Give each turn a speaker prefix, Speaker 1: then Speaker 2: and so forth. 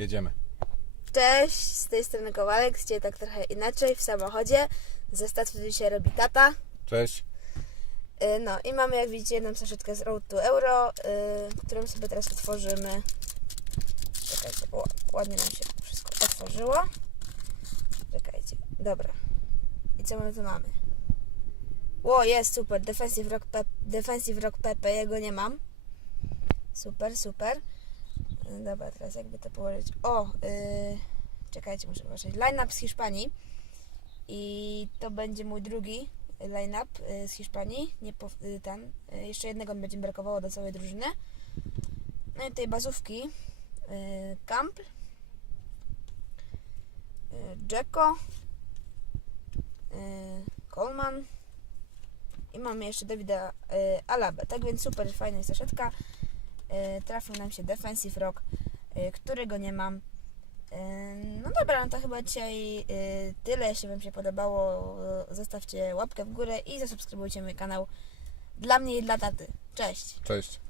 Speaker 1: Jedziemy.
Speaker 2: Cześć, z tej strony Kowalek, dzisiaj tak trochę inaczej, w samochodzie. Zestaw tu dzisiaj robi tata.
Speaker 1: Cześć.
Speaker 2: Y, No i mamy jak widzicie jedną saszetkę z Road to Euro, y, którą sobie teraz otworzymy. Czekajcie, o, ładnie nam się wszystko otworzyło. Czekajcie, dobra. I co my tu mamy? Ło, jest super, Defensive Rock, Pep, Defensive Rock Pepe, jego nie mam. Super, super. Dobra, teraz jakby to położyć. O, y, czekajcie, muszę zobaczyć. Line-up z Hiszpanii. I to będzie mój drugi line-up y, z Hiszpanii. Nie po, y, ten. Y, Jeszcze jednego mi będzie brakowało do całej drużyny. No i tej bazówki. y, Campbell. Jacko. Coleman. I mamy jeszcze Davida Alabę. Tak więc super fajna saszetka. Y, Trafił nam się Defensive Rock, y, którego nie mam. Y, No dobra, no to chyba dzisiaj tyle. Jeśli Wam się podobało, zostawcie łapkę w górę i zasubskrybujcie mój kanał dla mnie i dla taty. Cześć!
Speaker 1: Cześć.